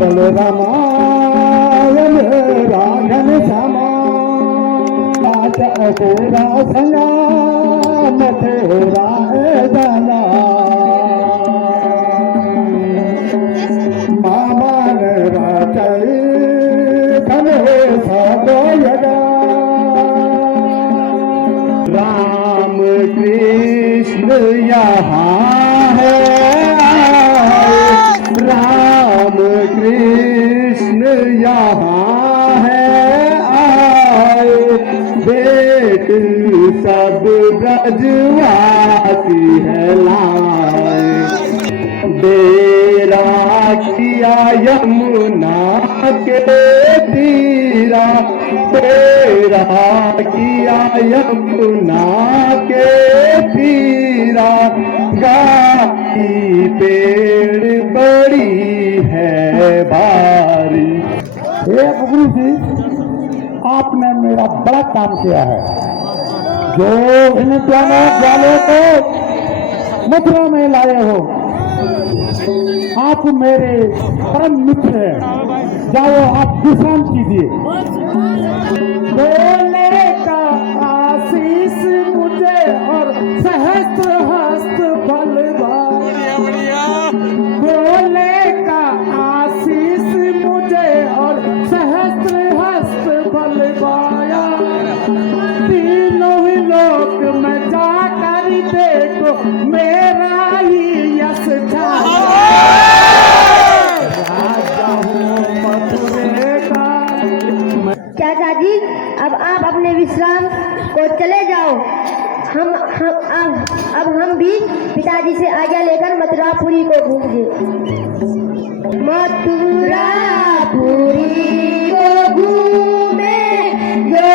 बलरामायण राघन समा पूरा संगा मथुरा जना मामान राचल तने सदोयगा राम कृष्ण यहाँ है राम कृष्ण यहाँ है आए देख सब ब्रजवासी है लाए डेरा किया यमुना के तीरा डेरा किया यमुना के तीरा गाई पेड़ बड़ी है भारी। हे गुरु जी, आपने मेरा बड़ा काम किया है। जो इन दोनों वालों को मथुरा में लाए हो, आप मेरे परम मित्र हैं। जाओ, आप विश्राम कीजिए। बोले का आशीष मुझे और सहस्त्र हस्त बलवाया। बोले का आशीष मुझे और सहस्त्र हस्त बलवाया। तीनों ही लोक में जाकर देखो मेरा ही यश छाया। चाचा जी, अब आप अपने विश्राम को चले जाओ। अब हम भी पिताजी से आज्ञा लेकर मथुरापुरी को घूमेंगे। मथुरापुरी को घूमे जो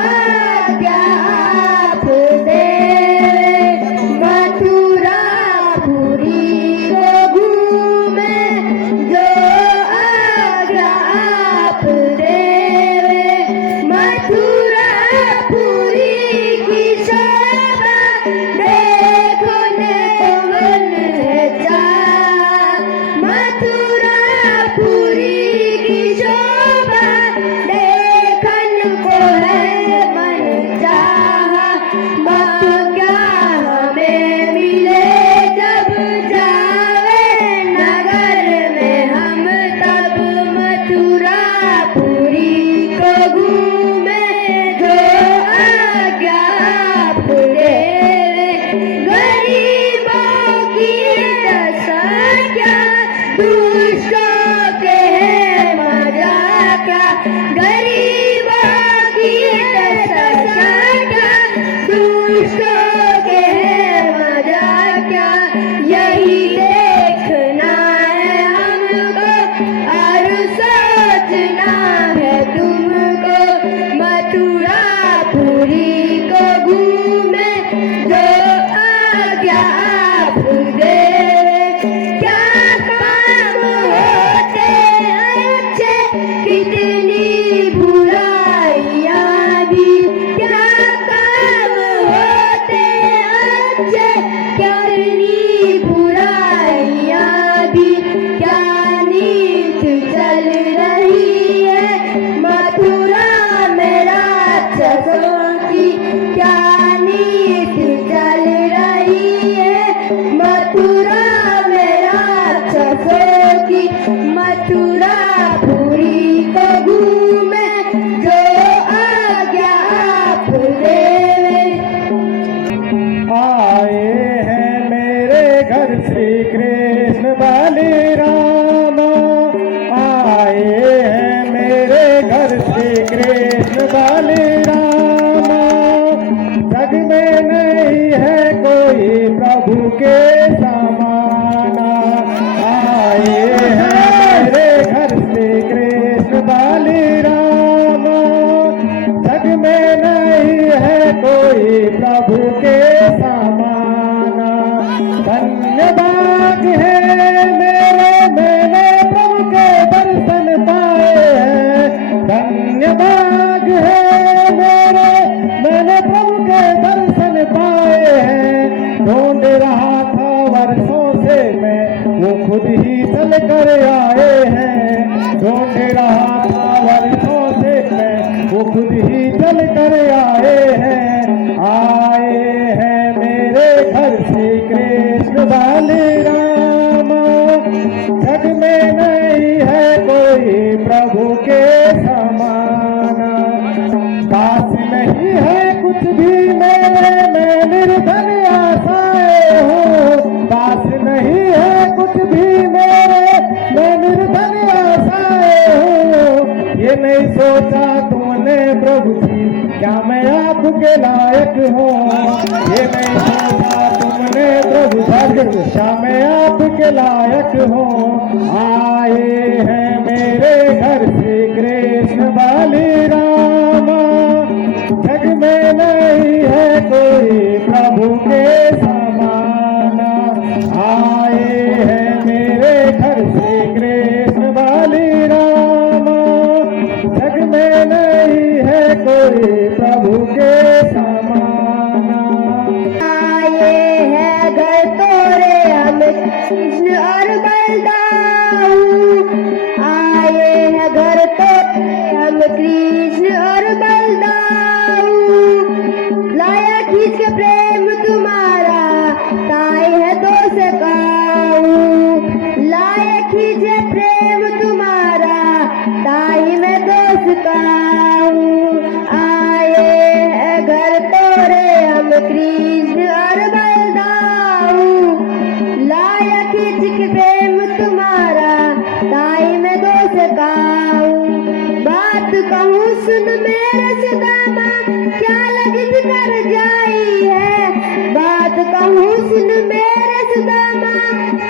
आज्ञा आप देवे। मथुरापुरी को घूमे जो आज्ञा आप देवे। मथुरापुरी की शोभा देखने को मन है चाहा। मथुरापुरी की शोभा देखने को है मन चाहा। मत क्या हमें मिले जब जावे नगर में हम तब। मथुरापुरी को घूमे जो आज्ञा आप देवे। गरीबों की दशा क्या, दुष्टों के है मजा क्या। गरीबों की दशा क्या, दुष्टों के है मजा क्या। यही देखना है हमको और सोचना है तुमको। मथुरापुरी को घूमे जो आज्ञा आप देवे। क्या काम होते अच्छे, कितनी बुराइयां भी। क्या काम होते अच्छे, कितनी बुराइयां भी। क्या नीत चल रही है मथुरा में राक्षसों की। क्या नीत चल रही है मथुरा में राक्षसों की। मथुरापुरी को घूमे जो आज्ञा आप देवे। आए हैं मेरे घर श्री कृष्ण बलराम। आए हैं मेरे घर श्री कृष्ण बलराम। जग में नहीं है कोई प्रभु के समान। आए हैं मेरे घर श्री कृष्ण बलराम। जग में नहीं है कोई प्रभु के समान। धन्यवाद है मैंने प्रभु के दर्शन पाए हैं। धन्यवाद है मैंने प्रभु के दर्शन पाए हैं। ढूंढ रहा था वर्षों से मैं, वो खुद ही चल कर आए हैं। लायक हो। ये नहीं सोचा तुमने प्रभु भक्त मैं आपके लायक हो। आए हैं मेरे घर श्री कृष्ण बलिरामा, जग में नहीं है कोई प्रभु के समाना। आए हैं मेरे घर श्री कृष्ण बलिरामा, जग में नहीं है कोई प्रभु के समाना। आए हैं घर तोरे हम कृष्ण और बलदाऊ, आए हैं घर तोरे हम कृष्ण और बलदाऊ। लाया खींच के प्रेम तुम्हारा ताई है तो सकाऊ, लाया खींचे प्रेम तुम्हारा ताई मैं तो सकाऊ। आए हैं घर तोरे हम कृष्ण और बलदाऊ, लाया खींच के प्रेम तुम्हारा ताई मैं तो सकाऊ। बात कहूँ सुन मेरे सुदामा क्या लगित कर जाई है, बात कहूँ सुन मेरे सुदामा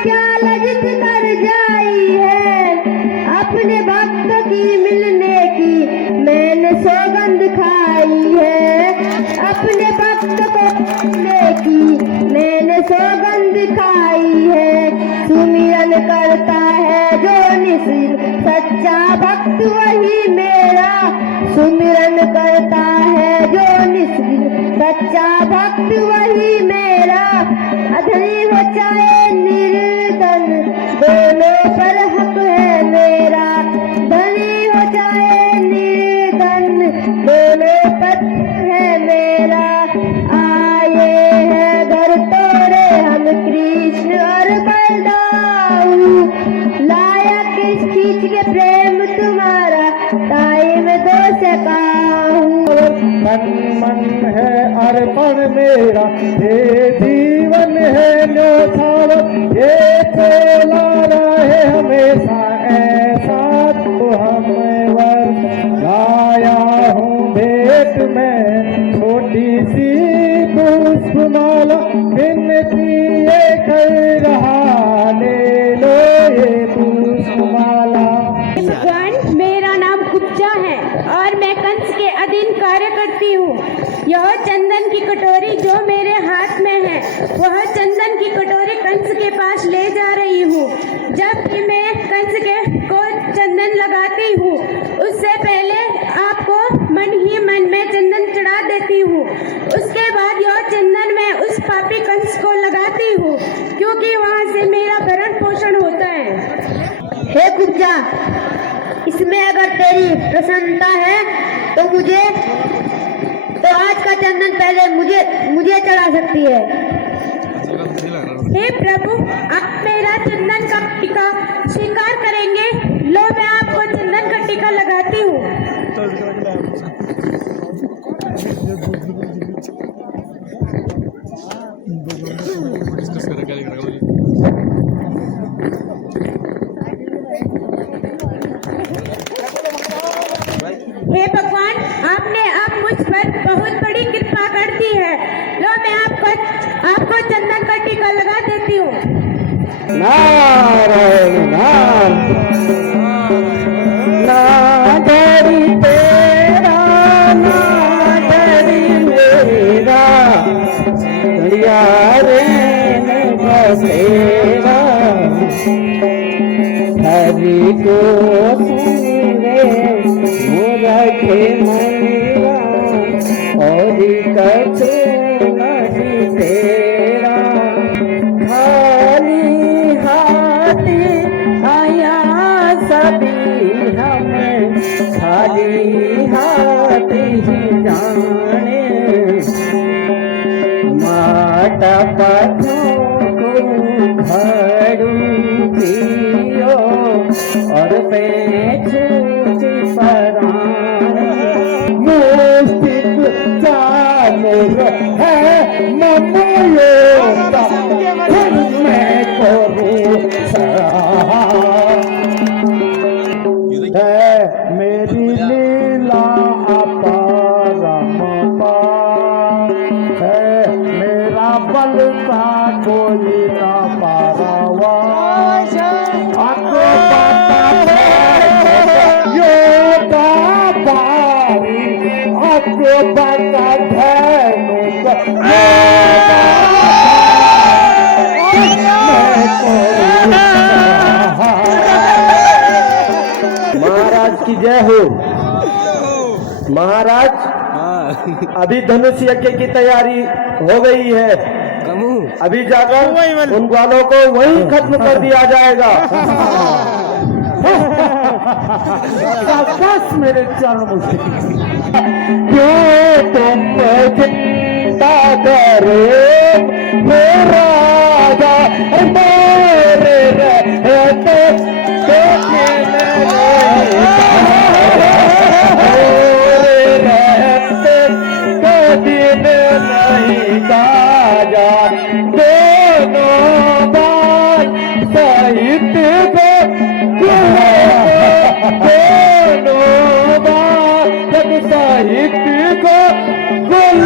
क्या लगित कर जाई है। अपने भक्त की मिलने की मैंने सौगंध खाई है, अपने भक्त को मिलने की मैंने सौगंध खाई है। सुमिरन करता है जो निश्चित सच्चा भक्त वही मेरा, सुमिरन करता है जो निश्चित सच्चा भक्त वही मेरा। अधनी हो चाहे निर्धन दोनों पर हक है मेरा, धनी हो चाहे निर्धन दोनों पर है मेरा। आए हैं घर तोरे हम कृष्ण और बलदाऊ, लाया किस खींच के प्रेम तुम्हारा ताई में दो सकाऊ। तन मन है अर्पण मेरा, ये जीवन है न्योछावर, ये चला रहे हमेशा ऐसा तो हमें वर। गाया हूँ भेंट में छोटी सी पुष्पमाला, विनती ये कर रहा ले लो ये पुष्पमाला। भगवान, मेरा नाम कुब्जा है और मैं कंस के अधीन कार्य करती हूँ। यह चंदन की कटोरी जो मेरे हाथ में है, वह चंदन की कटोरी कंस के पास ले जा रही हूँ। जब भी मैं कंस के को चंदन लगाती हूँ, उससे पहले आपको मन ही मन में चंदन चढ़ा देती हूँ। उसके बाद यह चंदन मैं उस पापी कंस को लगाती हूँ, क्योंकि वहाँ से मेरा भरण पोषण होता है। हे कुब्जा, इसमें अगर तेरी प्रसन्नता है तो आज का चंदन पहले मुझे चढ़ा सकती है। हे प्रभु, आप मेरा चंदन का टीका स्वीकार करेंगे? लो, मैं आपको चंदन का टीका लगाती हूँ। हे भगवान, आपने अब मुझ पर बहुत बड़ी कृपा कर दी है। लो, मैं आपको चंदन का टीका लगा देती हूँ। नारायण नारायण, ना डरी तेरा ना डरी मेरा, दरिया रे बसेरा। हरि को सुने रखे मेरा, और कछु नहीं तेरा। खाली हाथी आया सभी हमें, खाली हाथी ही जाने। माता पथों को घड़ू पियो, और मैं छूटी पराने। मुस्तिक चालू है ममयोता, फिर मैं करूँ सहा। है मेरी लीला अपारम पार, है मेरा बल का कोई ना पारावा आको बाता योगा बारी आको बाता धैनु महाराज की जय हो। महाराज अभी धनुष यज्ञ की तैयारी हो गई है, अभी जाकर उन ग्वालों को वहीं खत्म कर दिया जाएगा। बस मेरे चरणों से क्यों तुम चिंता करे मेरा मेरे रहते दिन नहीं काजा दोनों बार सहित दोनों बार जब सहित को गुल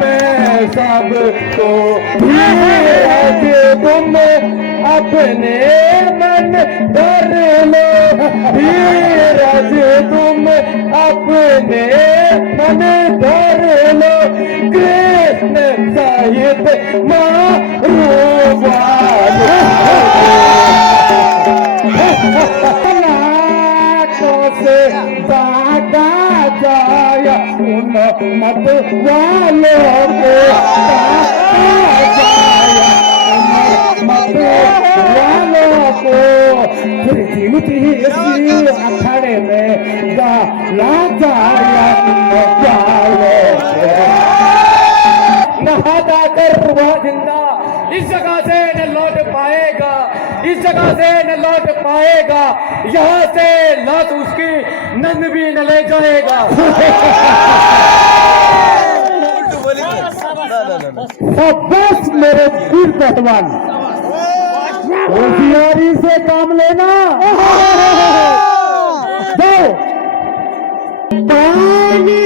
मैं सबको तुम अपने मन धर लो धीरज तुम अपने मन धर लो कृष्ण सहित से दादा जाया उन मत वालों को अखाड़े में नहाता कर वह जिंदा इस जगह से न लौट पाएगा, इस जगह से न लौट पाएगा, यहाँ से लात उसकी नंद भी न ले जाएगा। बस मेरे वीर पहलवान होशियारी से काम लेना। दो पानी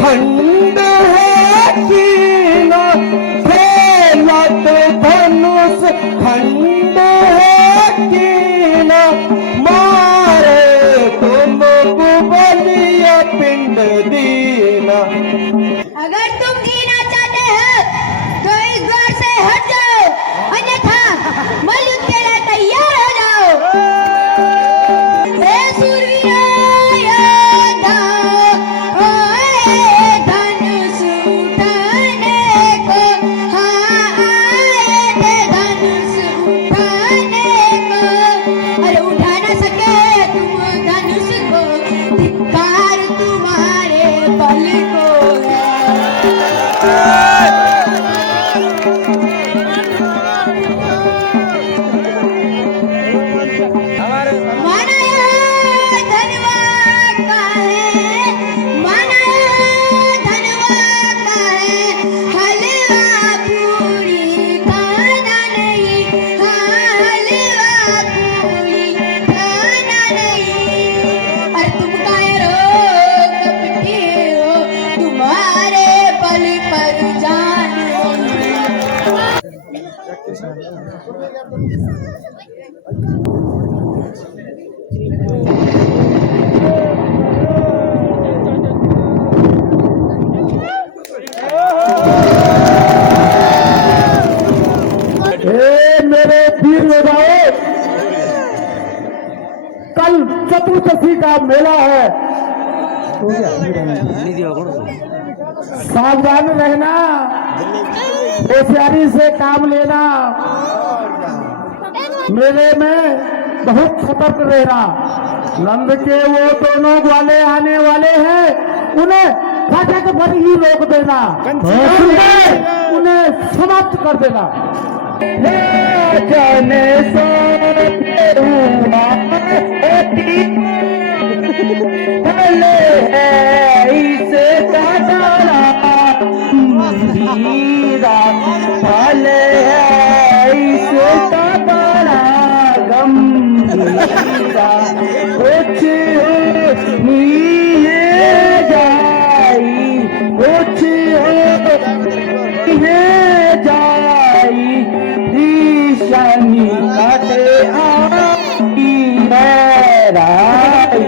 खंड है कीना खेलत धनुष खंड है कीना मारे तुम बलिया पिंड दीना। अगर तुम जीना चाहते हो तो इस द्वार से हट जाओ, अन्यथा मलयुद्ध के लिए तैयार हो जाओ। हे सूरवीरा योद्धा, आए धनुष उठाने को, हाँ आए थे धनुष उठाने को। अरे उठा न सके तुम धनुष को, धिक्कार तुम्हारे बल को है। मेरे वीर योद्धाओं, कल चतुर्दशी का मेला है, सावधान रहना, होशियारी से काम लेना, मेले में बहुत सतर्क रहना। नंद के वो दोनों ग्वाले आने वाले हैं, उन्हें फाटक पर ही रोक देना, उन्हें समाप्त कर देना। जाने से पहले है इसे काटारा हीरा, पहले है इसे काटारा गंभीरा, कुछ नहीं जाई, कुछ नहीं जाई, ईशानी काटे आई राई,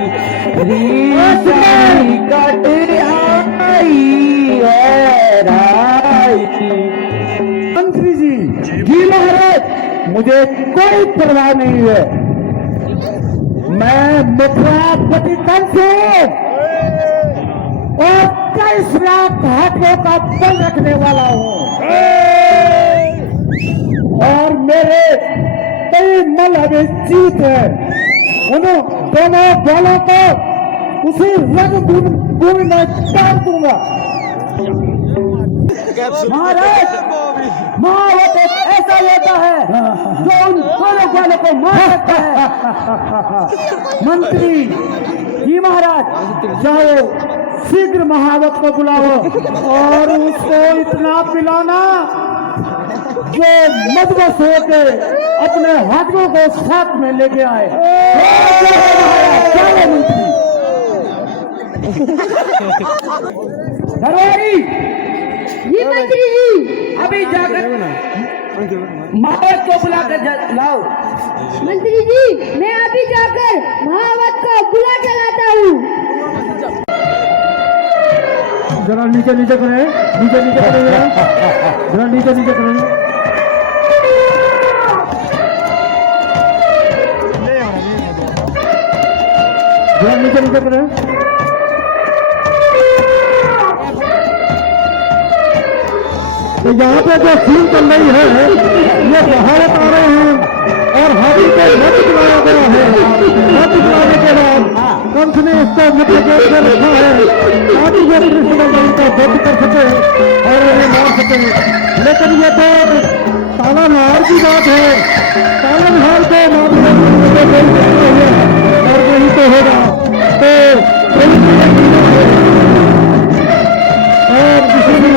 ईशानी काटे आई राई। मंत्री जी महाराज, मुझे कोई परवाह नहीं है। मैं मथुरापति कंस हूं और 23 लाख हाथियों का बल रखने वाला हूं और मेरे कई मल अभी जीत है। उन दोनों बलों को उसी रणभूमि में डाल दूंगा। महाराज, महावत एक ऐसा योद्धा है जो उन दोनों बलों को मार सकता है। मंत्री जी महाराज, जाओ शीघ्र महावत को बुलाओ और उसको इतना पिलाना जो मदबस होके अपने हाथों को साथ में लेके आए। चलो मंत्री। धरवारी जी मंत्री जी। अभी जाकर महावत को बुला कर लाओ। मंत्री जी, मैं अभी जाकर महावत को बुला के लाता हूँ। जरा नीचे नीचे करें, नीचे नीचे करें, जरा नीचे नीचे करें। जरा नीचे नीचे करें। तो यहाँ पे जो सीन चल रही है, ये महावत आ रहे हैं और हाथी को मत बुलाया गया है। मत बुलाने के बाद कंस ने इसको मुख्य गेट में रखा है ताकि ये कृष्ण बलराम का वध कर सके और उन्हें मार सके। लेकिन ये तो तालानहार की बात है। तालानहार को मारने और वही तो होगा। तो और किसी भी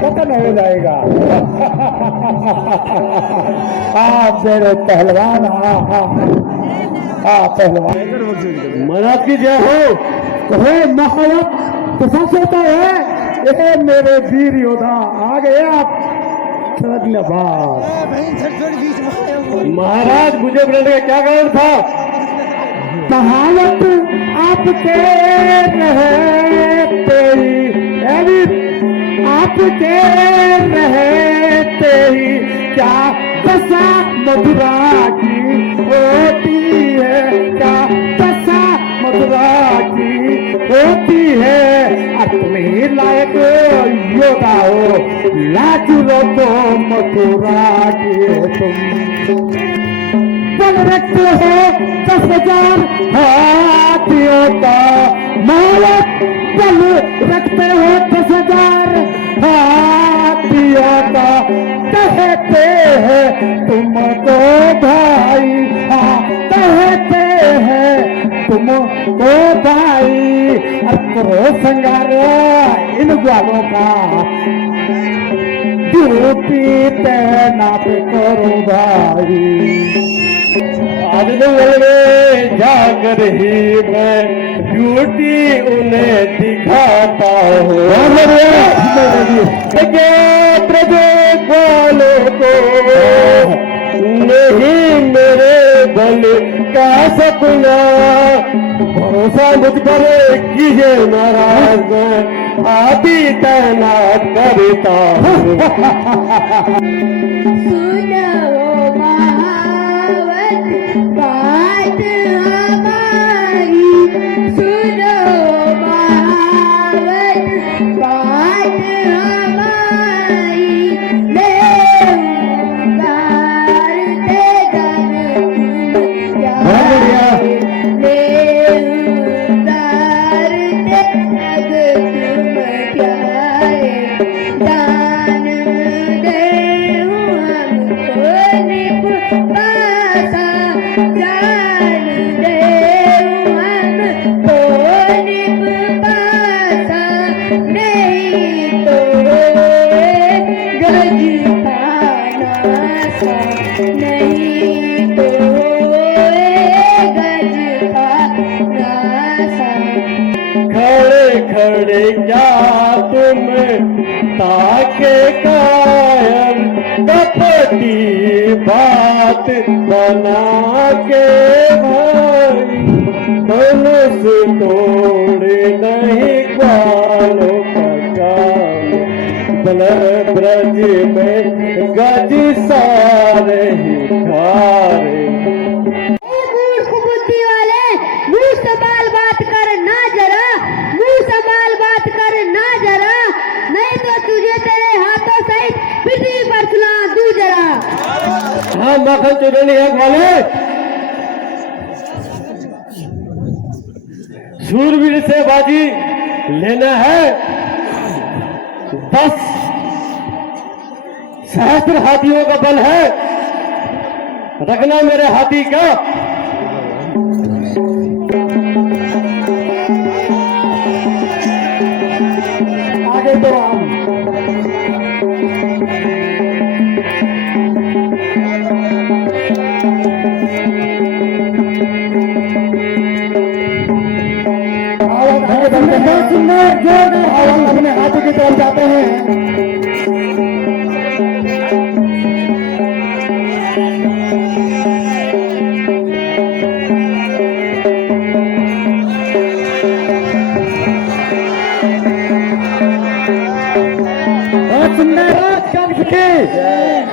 पतन हो जाएगा। आप मेरे पहलवान, पहलवान महाराज की जय हो। महावत प्रशंस होता है। ये मेरे वीर योद्धा आ गए आप। धन्यवाद महाराज, मुझे बुलाने का क्या कारण था? महावत आपके रहते ही, आपके रहते ही क्या दशा मधुरा की होती है, क्या दशा मधुरा की होती है। अपने लायक योद्धा हो, लाज लो तो मथुरा की हो तुम। बल रखते हो 10,000 हाथियों का, महावत बल रखते हो 10,000 हाथियों का। कहते हैं तुमको भाई, कहते हैं तुमको भाई। करो संगार इन वालों का ड्यूटी तैनात करो भाई। आजमगढ़ में जाकर ही मैं ड्यूटी उन्हें दिखाता हूँ। प्रदेश वालों को नहीं मेरे बल का सपना, भरोसा मुझ पर कीजिए महाराज, मैं हाथी तैनात करता हूँ। सुनो महावत बात हमारी, सुनो महावत बात हमारी, खड़े क्या तुम ताके कायल, कपटी बात बना के भाई, धनुष तोड़े नहीं ग्वालों का काम, बलर ब्रज में गज सारे ही खारे। मूर्ख बुद्धि वाले, मुंह संभाल बात कर ना जरा, मुंह संभाल बात कर ना जरा, नहीं तो तुझे तेरे हाथों सहित पृथ्वी पर सुला दूं जरा। हाँ माखन चुनरी है वाले, शूरवीर से बाजी लेना है, 10 सहस्त्र हाथियों का बल है, रखना मेरे हाथी का। आगे तो हम अपने हाथों की तरफ जाते हैं। कंस की,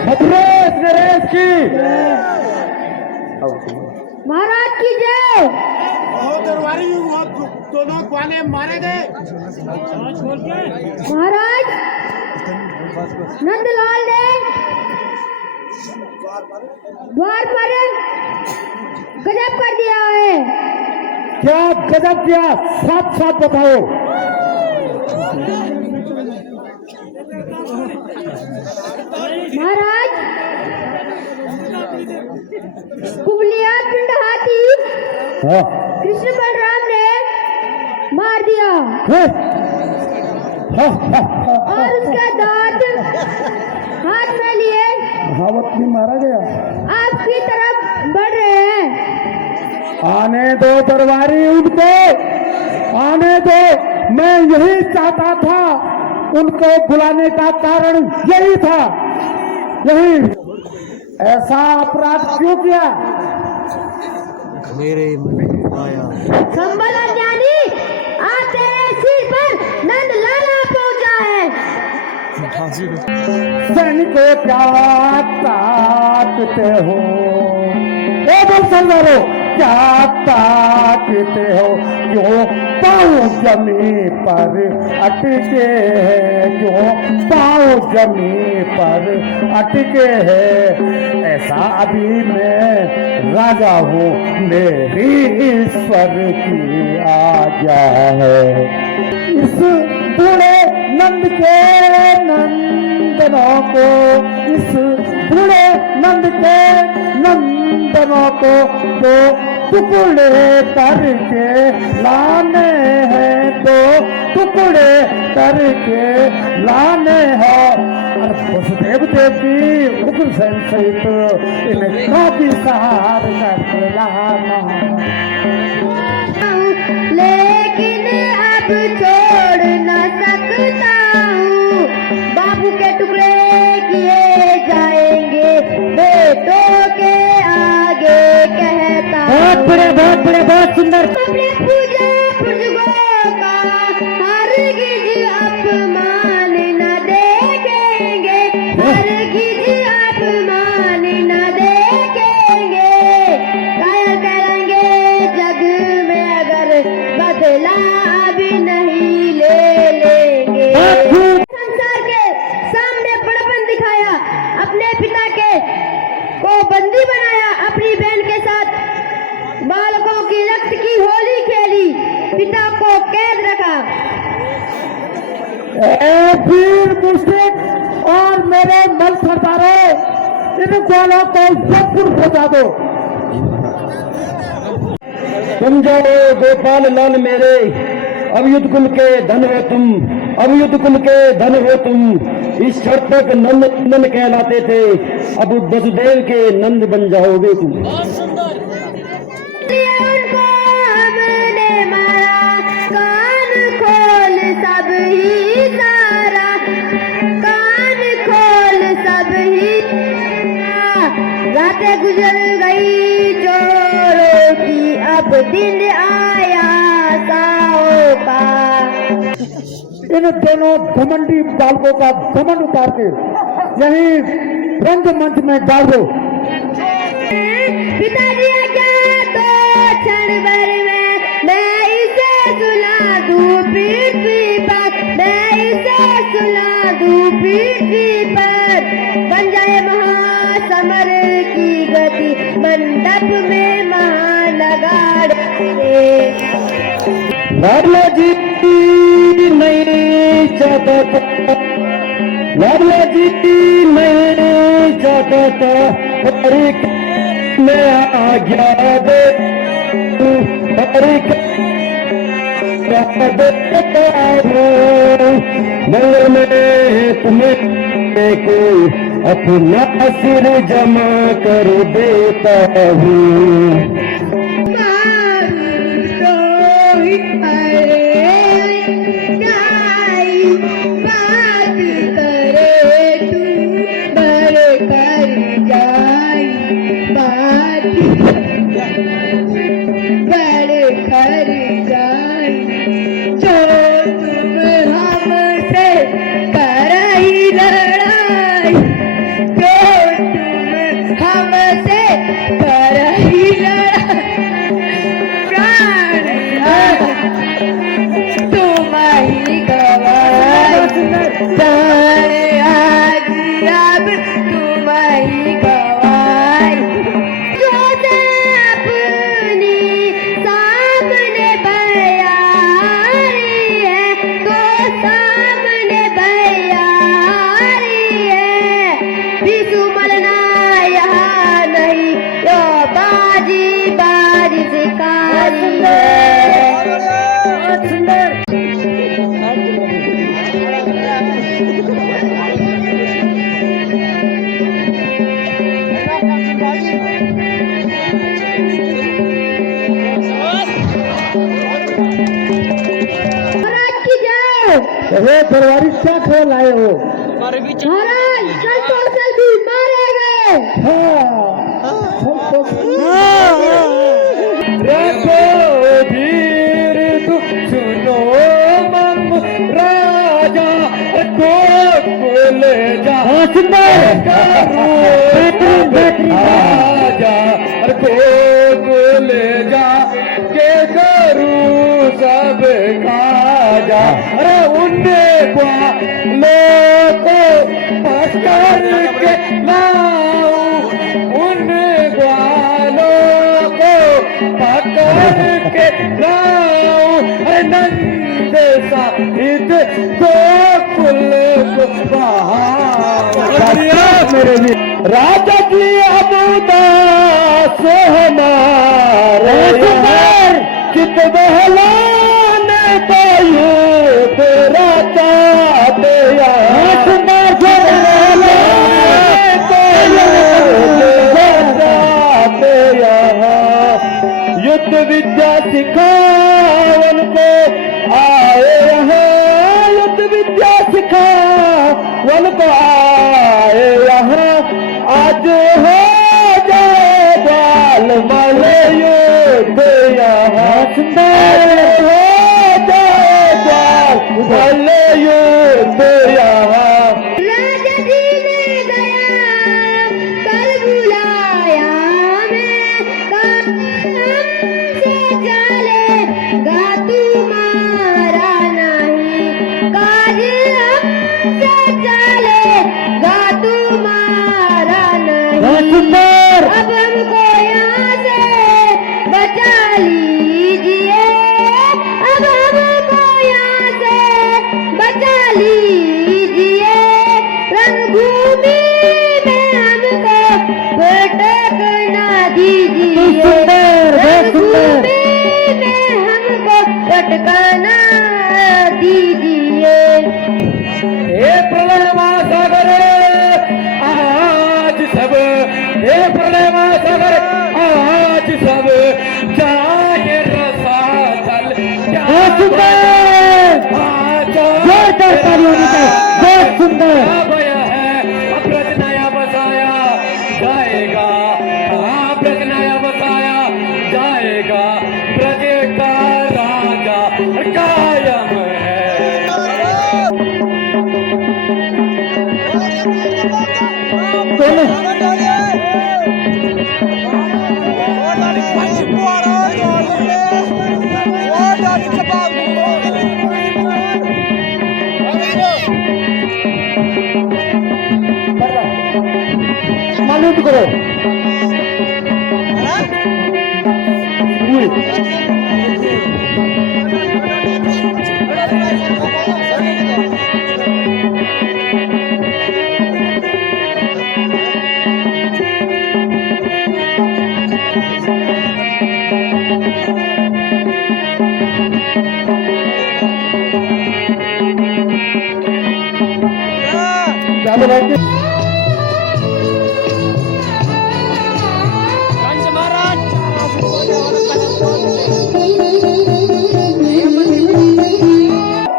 मथुरेश नरेश की, महाराज की जय। दरबारी दोनों ग्वाले मारे गए। महाराज नंदलाल ने द्वार पर गजब कर दिया है। क्या गजब किया, साथ साथ बताओ। महाराज कुबलिया पिंड हाथी कृष्ण बलराम ने मार दिया और उसका दांत हाथ में लिए भावत भी मारा गया। आपकी तरफ बढ़ रहे हैं। आने दो दरबारी उनको, आने दो। मैं यही चाहता था, उनको बुलाने का कारण यही था, यही। ऐसा अपराध क्यों किया? मेरे आया संबल ज्ञानी, आज तेरे सिर पर नंद लाला पहुंचा है। सैनिकों क्या ताकते हो, ए बोल सरदारो, क्या ताकते हो, क्यों पाँव जमीन पर अटके है, क्यों पाँव जमीन पर अटके है। ऐसा अभी मैं राजा हूँ, मेरी ईश्वर की आज्ञा है। इस बूढ़े नंद के नंदनों को, इस बूढ़े नंद के नंदनों को तो टुकड़े करके लाने हैं, तो टुकड़े करके लाने हैं। और वसुदेव देव की उग्र सेन सहित इनका भी सहार करके लाना। लेकिन अब छोड़ न सकता हूँ, बाबू के टुकड़े किए जाएंगे बेटों के आगे कहता हूँ। बहुत सुंदर। अपने पूजा पुरजगों का हरगिज अपमान न देखेंगे, हरगिज अपमान न देखेंगे। कायल करेंगे जग में अगर बदला भी नहीं ले लेंगे। संसार के सामने बड़पन दिखाया, अपने पिता के को बंदी बनाया, अपनी बहन के साथ बालकों की रक्त की होली खेली, पिता को कैद रखा। वीर मुश्किल और मेरे मल सरदारों, इन ग्वालों को जबपुर पहुंचा दो। तुम जाओ गोपाल लाल मेरे, अब युद्ध कुल के धन हो तुम, अब युद्ध कुल के धन हो तुम। इस क्षण तक नंद नंदन कहलाते थे, अब वसुदेव के नंद बन जाओगे तुम। उनको हमने मारा, कान खोल सब ही सारा, कान खोल सब ही। रातें गुजर गई चोरों की, अब दिन आया साओं का। इन दोनों घमंडी बालकों का घमंड उतार के यही रंगमंच में डाल दो। पिताजी क्या तो क्षण भर में मैं इसे सुला दूं पृथ्वी पर, मैं इसे सुला दूं पृथ्वी पर। बन जाए महासमर की गति, मंडप में महानगाड़। लाडला जी नहीं चाहता था, लाडला जी नहीं चाहता था, मैं आ गया दे मंगल में तुम्हें को अपना सिर जमा कर देता हूँ। हे फरवरी क्या खेल आए हो? महाराज कल भी मारे गए। रखो धीर तू सुनो मम राजा को ले जा, राजा को ले जा के करूँ सब काजा। अरे उनने लोको पकड़ के लाऊं, उन ग्वालों को पकड़ के लाऊं। नंद साहित गोकुल को मेरे भी राजा की अबुदास हमारे कित बहलाने तो ये वन को आए यहाँ आज हो जाए बाल वाले युद्ध यहाँ सुंदर हो जाए बाल वाले युद्ध यहाँ राजा जी ने गया कल बुलाया मैं हमसे चलेगा तुम्हारा नहीं काज हमसे चलेगा तुम्हारा नहीं अब हमको यहाँ से बचा लीजिए अब हमको यहाँ से बचा लीजिए रणभूमि में हमको भटकना दीजिए रणभूमि में हमको भटकना दीजिए हे प्रलय महासागर आज सब हे प्रलय महासागर आज सब जाए रसातल बहुत सुंदर बया है अप्रज नया बसाया जाएगा अप्रज नया बसाया जाएगा प्रज का राजा कायम है मालूम करो चलो भाई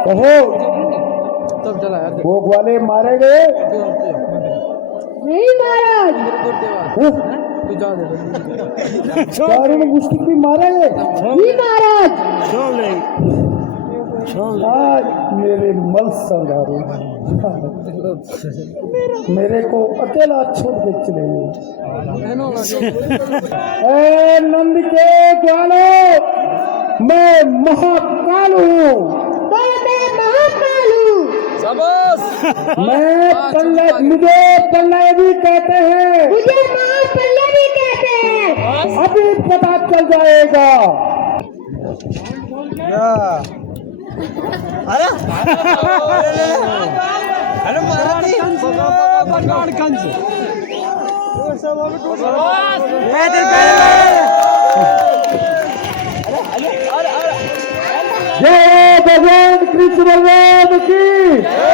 कहो भोग वाले मारे गए नहीं महाराज दारुण मुश्किल भी मारे गए नहीं महाराज आज मेरे मल संगारो मेरे को अकेला छोड़ के चले गए नंद के ज्ञानो मैं महाकाल हूँ तो मैं महाकाल हूँ मैं पल्लव मुझे पल्लव भी कहते हैं मुझे महापल्लव भी कहते हैं अभी पता चल जाएगा जय भगवान कृष्ण भगवान की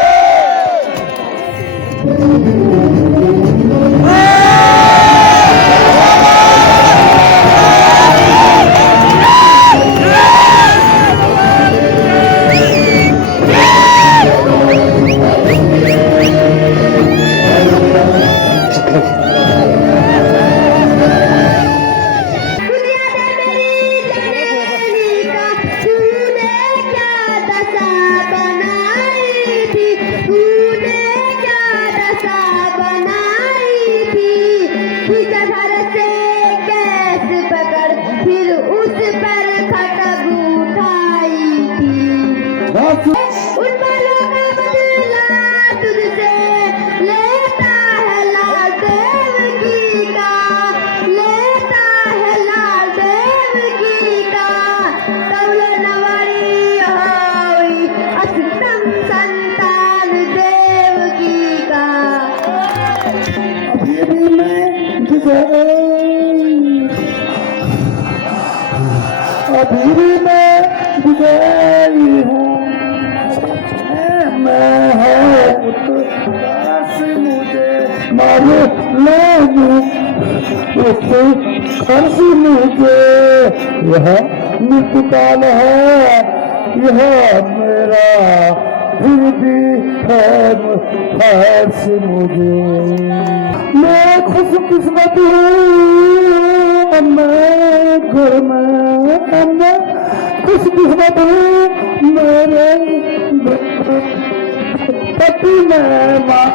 उन बालों का बदला तुझसे लेता है लाल देवकी का लेता है लाल देवकी का तवले नवरी होई अष्टम संतान देवकी का अभी भी मैं गुजरी हूँ मैं मुझे मारो लोगू खर्च मुझे यह मृत्यु काल है यह मेरा फिर भी है से मुझे। मैं खुशकिस्मत हूँ, मैं घर में खुशकिस्मत हूँ, मेरे पति में माँ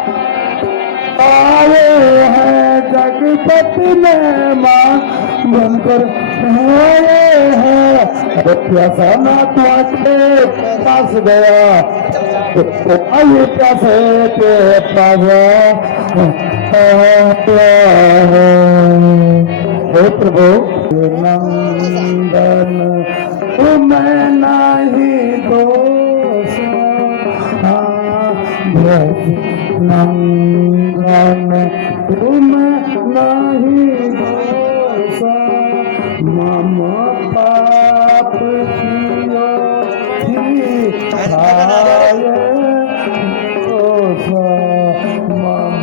आए हैं, जगपति में माँ बनकर आए हैं। तो प्यासा ना तुम्हारे पास गया, तो आइए प्यासे के पास हे प्रभु नंदन मैं नहीं दोष नंदन तुम नहीं दोष मम पाप कियो खाए दोष मम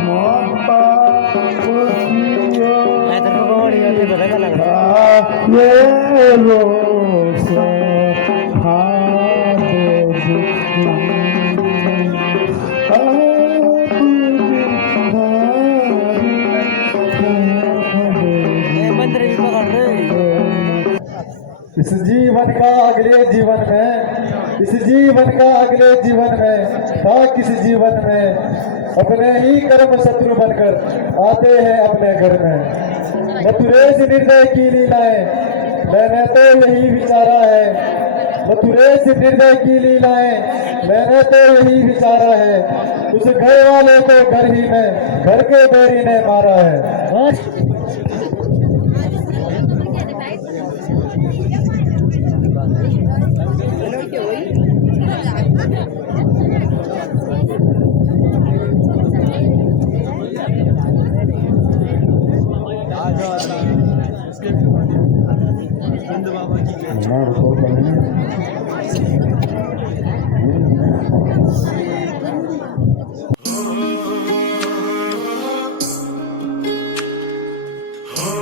पाप कियो ये रोष इस जीवन का अगले जीवन में, इस जीवन का अगले जीवन में, था किस जीवन में अपने ही कर्म शत्रु बनकर आते हैं अपने घर में। मथुरेश निर्दय की लीलाएं मैंने तो यही विचारा है, मथुरेश निर्दय की लीलाएं मैंने तो यही विचारा है। उस घर वाले को घर ही में घर के बैरी ने मारा है। बाबा की